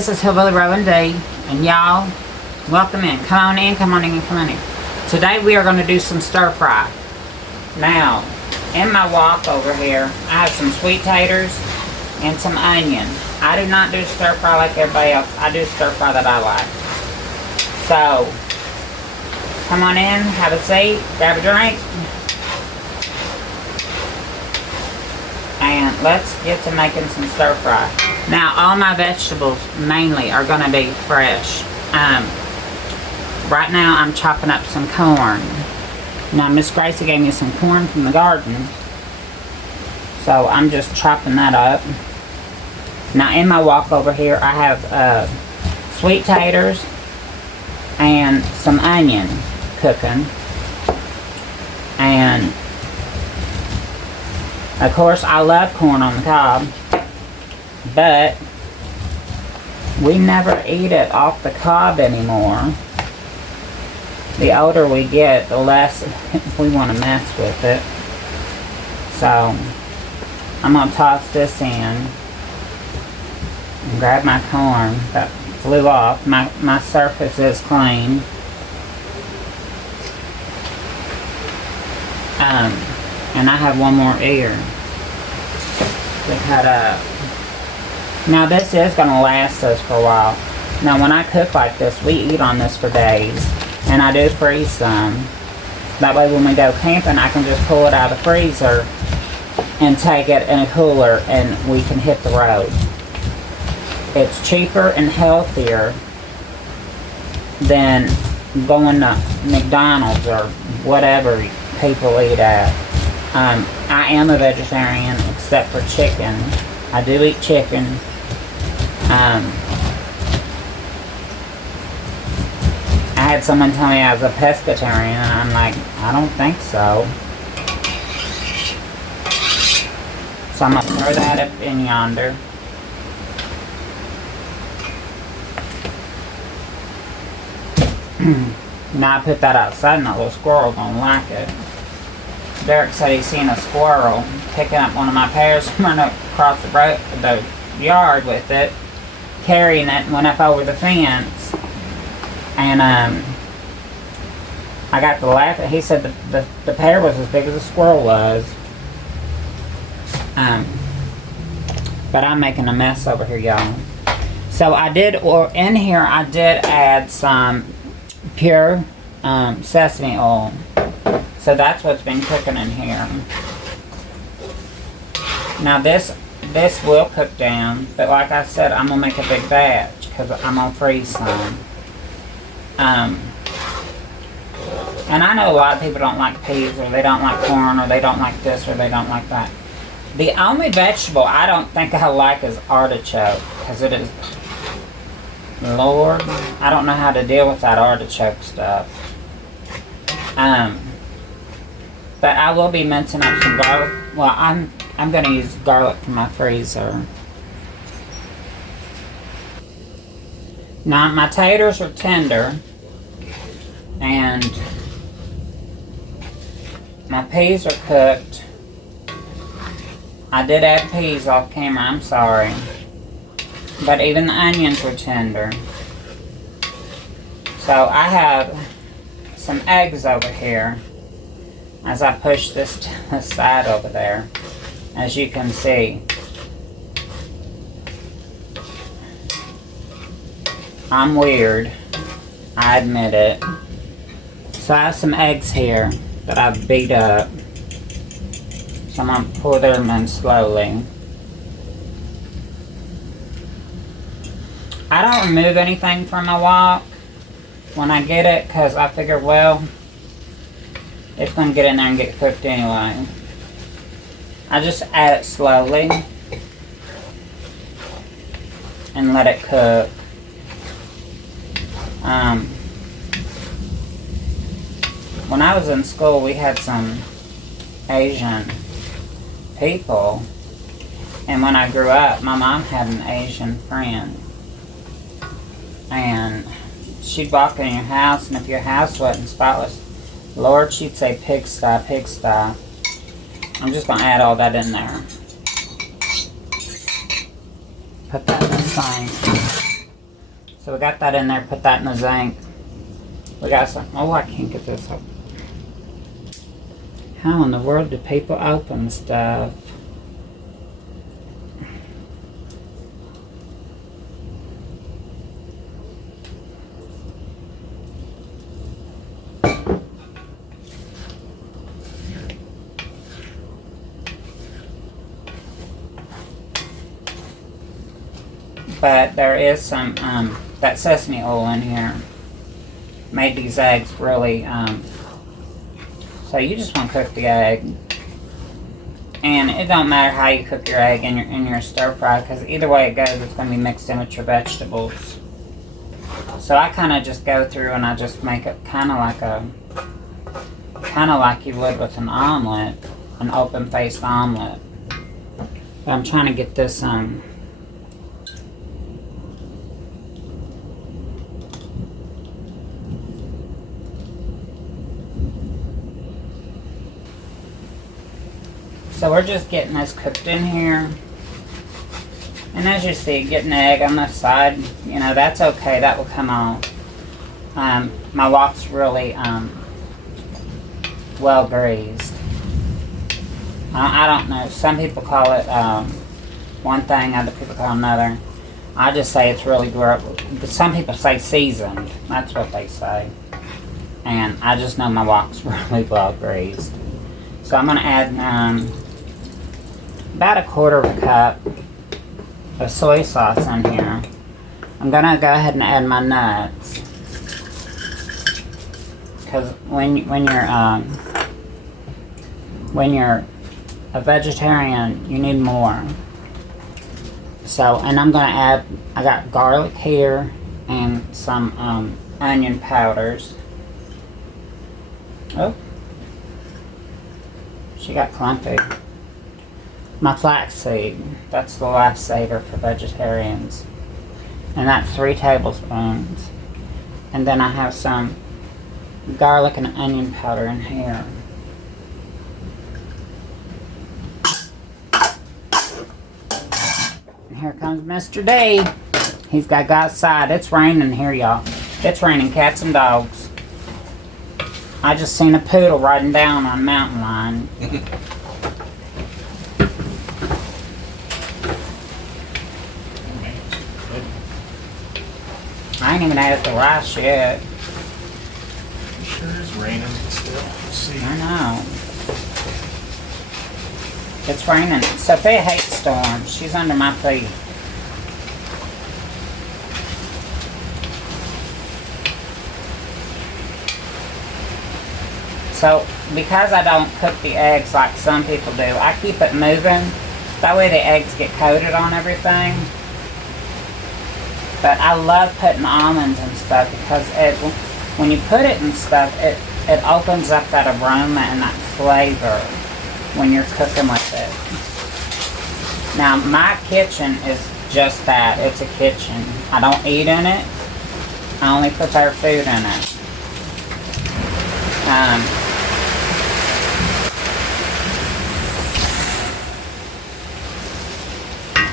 This is HillbillyROandD, and y'all, welcome in. Come on in, come on in, come on in. Today we are going to do some stir fry. Now, in my wok over here, I have some sweet taters and some onion. I do not do stir fry like everybody else. I do stir fry that I like. So, come on in, have a seat, grab a drink, and let's get to making some stir fry. Now, all my vegetables mainly are going to be fresh. Right now, I'm chopping up some corn. Now, Miss Gracie gave me some corn from the garden, so I'm just chopping that up. Now, in my wok over here, I have sweet taters and some onion cooking. And, of course, I love corn on the cob, but we never eat it off the cob anymore. The older we get, the less we want to mess with it. So, I'm going to toss this in and grab my corn that flew off. My surface is clean. And I have one more ear to cut up. Now this is going to last us for a while. Now when I cook like this, we eat on this for days. And I do freeze some. That way when we go camping, I can just pull it out of the freezer and take it in a cooler and we can hit the road. It's cheaper and healthier than going to McDonald's or whatever people eat at. I am a vegetarian except for chicken. I do eat chicken. I had someone tell me I was a pescatarian, and I'm like, I don't think so. So I'm going to throw that up in yonder. Now I put that outside and that little squirrel don't like it. Derek said he's seen a squirrel picking up one of my pears and running across the yard with it, carrying it, and went up over the fence. And I got to laughing. He said the pear was as big as the squirrel was. But I'm making a mess over here, y'all. So I did, or in here I did add some pure sesame oil. So that's what's been cooking in here. Now this will cook down, but like I said, I'm gonna make a big batch because I'm gonna freeze some. And I know a lot of people don't like peas, or they don't like corn, or they don't like this, or they don't like that. The only vegetable I don't think I like is artichoke, because it is, Lord, I don't know how to deal with that artichoke stuff. But I will be mincing up some garlic. Well, I'm going to use garlic from my freezer. Now, my taters are tender. And my peas are cooked. I did add peas off camera, I'm sorry. But even the onions were tender. So I have some eggs over here as I push this to the side over there, as you can see. I'm weird, I admit it. So I have some eggs here that I've beat up. So I'm going to pour them in slowly. I don't remove anything from my wok when I get it, because I figure, well, it's going to get in there and get cooked anyway. I just add it slowly and let it cook. When I was in school, we had some Asian people, and when I grew up, my mom had an Asian friend, and she'd walk in your house, and if your house wasn't spotless, Lord, she'd say pigsty, pigsty. I'm just going to add all that in there. Put that in the sink. So we got that in there, put that in the zinc. We got some, oh, I can't get this up. How in the world do people open stuff? But there is some, that sesame oil in here. Made these eggs really, so you just want to cook the egg. And it don't matter how you cook your egg in your stir fry, because either way it goes, it's going to be mixed in with your vegetables. So I kind of just go through and I just make it kind of like you would with an omelet, an open-faced omelet. But I'm trying to get this, so we're just getting this cooked in here. And as you see, getting the egg on the side, you know, that's okay. That will come off. My wok's really well greased. I don't know. Some people call it one thing, other people call it another. I just say it's really good. Some people say seasoned. That's what they say. And I just know my wok's really well greased. So I'm going to add about 1/4 cup of soy sauce in here. I'm going to go ahead and add my nuts. Because when you're a vegetarian, you need more. So, and I'm going to add, I got garlic here and some onion powders. Oh, she got clumpy. My flaxseed, that's the lifesaver for vegetarians. And that's 3 tablespoons. And then I have some garlic and onion powder in here. And here comes Mr. D. He's got to go outside. It's raining here, y'all. It's raining cats and dogs. I just seen a poodle riding down on a mountain lion. I ain't even added the rice yet. It sure is raining still. Let's see. I know. It's raining. Sophia hates storms. She's under my feet. So, because I don't cook the eggs like some people do, I keep it moving. That way the eggs get coated on everything. But I love putting almonds and stuff because when you put it and stuff, it opens up that aroma and that flavor when you're cooking with it. Now, my kitchen is just that. It's a kitchen. I don't eat in it. I only prepare food in it.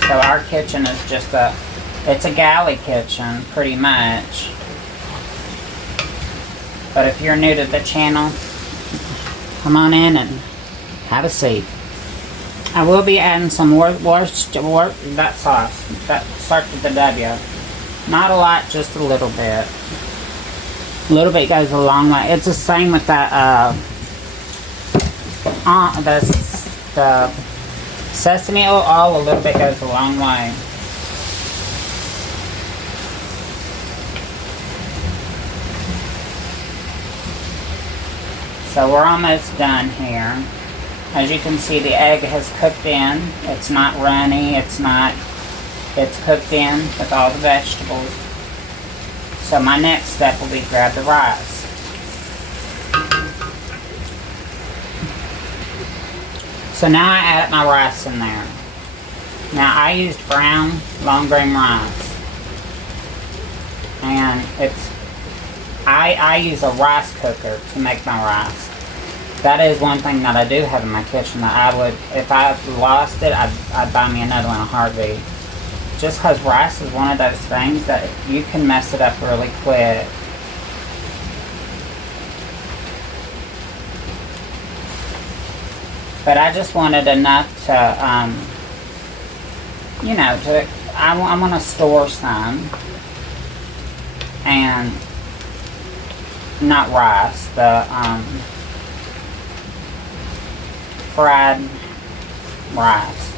So our kitchen is just it's a galley kitchen, pretty much. But if you're new to the channel, come on in and have a seat. I will be adding some that sauce, that starts with the W. Not a lot, just a little bit. A little bit goes a long way. It's the same with that, the sesame oil, a little bit goes a long way. So we're almost done here. As you can see, the egg has cooked in. It's not runny, it's cooked in with all the vegetables. So my next step will be grab the rice. So now I add my rice in there. Now I used brown long grain rice. And I use a rice cooker to make my rice. That is one thing that I do have in my kitchen that I would, if I lost it, I'd buy me another one in a heartbeat. Just because rice is one of those things that you can mess it up really quick. But I just wanted enough to, you know, I want to store some. And not rice, the fried rice.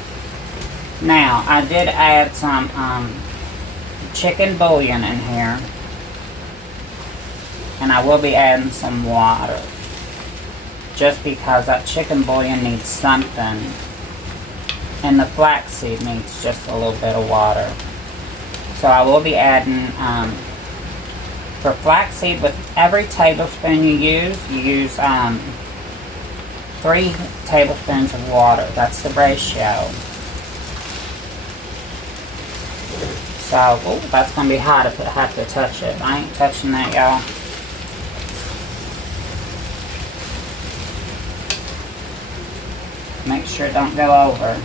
Now, I did add some chicken bouillon in here. And I will be adding some water. Just because that chicken bouillon needs something. And the flaxseed needs just a little bit of water. So I will be adding, for flaxseed, with every tablespoon you use 3 tablespoons of water. That's the ratio. So, ooh, that's going to be hot if I have to touch it. I ain't touching that, y'all. Make sure it don't go over.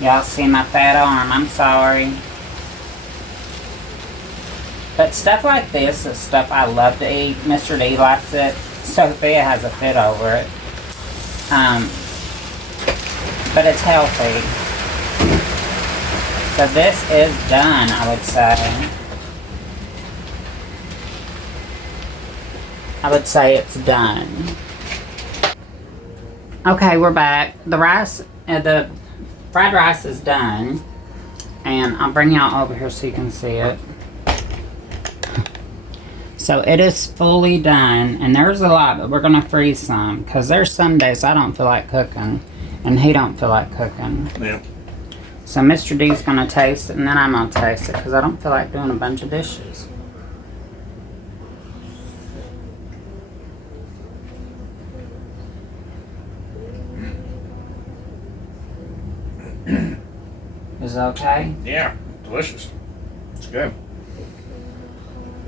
Y'all see my fat arm, I'm sorry. But stuff like this is stuff I love to eat. Mr. D likes it. Sophia has a fit over it. But it's healthy. So this is done, I would say. I would say it's done. Okay, we're back. The rice, the fried rice is done. And I'll bring y'all over here so you can see it. So it is fully done, and there's a lot, but we're gonna freeze some because there's some days I don't feel like cooking, and he don't feel like cooking. Yeah. So Mr. D's gonna taste it, and then I'm gonna taste it because I don't feel like doing a bunch of dishes. Is it okay? Yeah, delicious. It's good.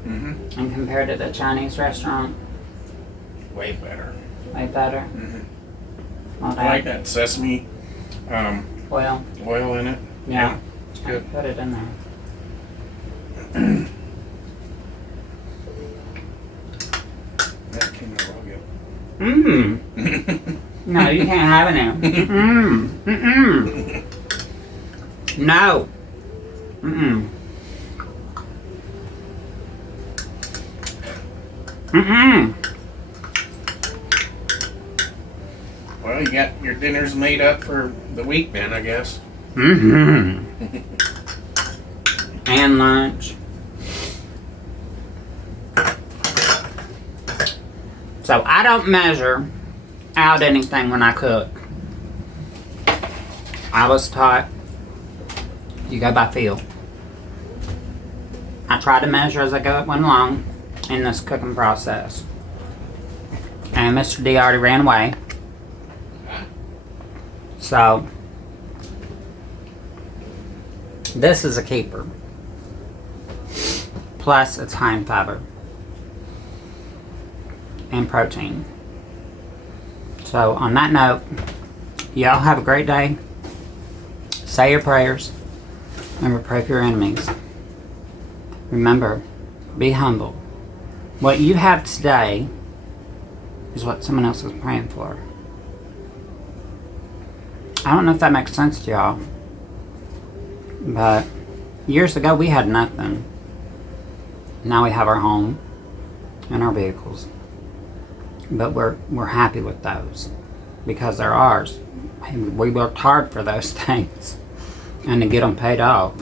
And compared to the Chinese restaurant, Way better. way better. Well, I like that sesame oil. oil in it. Yeah. It's good. Put it in there. That came out real good. No, you can't have any. No. Well, you got your dinners made up for the week then, I guess. And lunch. So I don't measure out anything when I cook. I was taught you go by feel. I try to measure as I go along in this cooking process. And Mr. D already ran away. So this is a keeper. Plus it's high in fiber and protein. So on that note, y'all have a great day. Say your prayers. Remember, pray for your enemies. Remember, be humble. What you have today is what someone else is praying for. I don't know if that makes sense to y'all, but years ago we had nothing. Now we have our home and our vehicles, but we're happy with those because they're ours. We worked hard for those things and to get them paid off.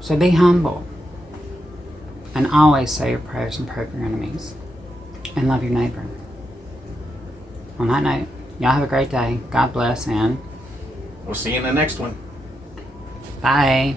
So be humble and always say your prayers and pray for your enemies and love your neighbor. On that note, y'all have a great day. God bless, and We'll see you in the next one. bye.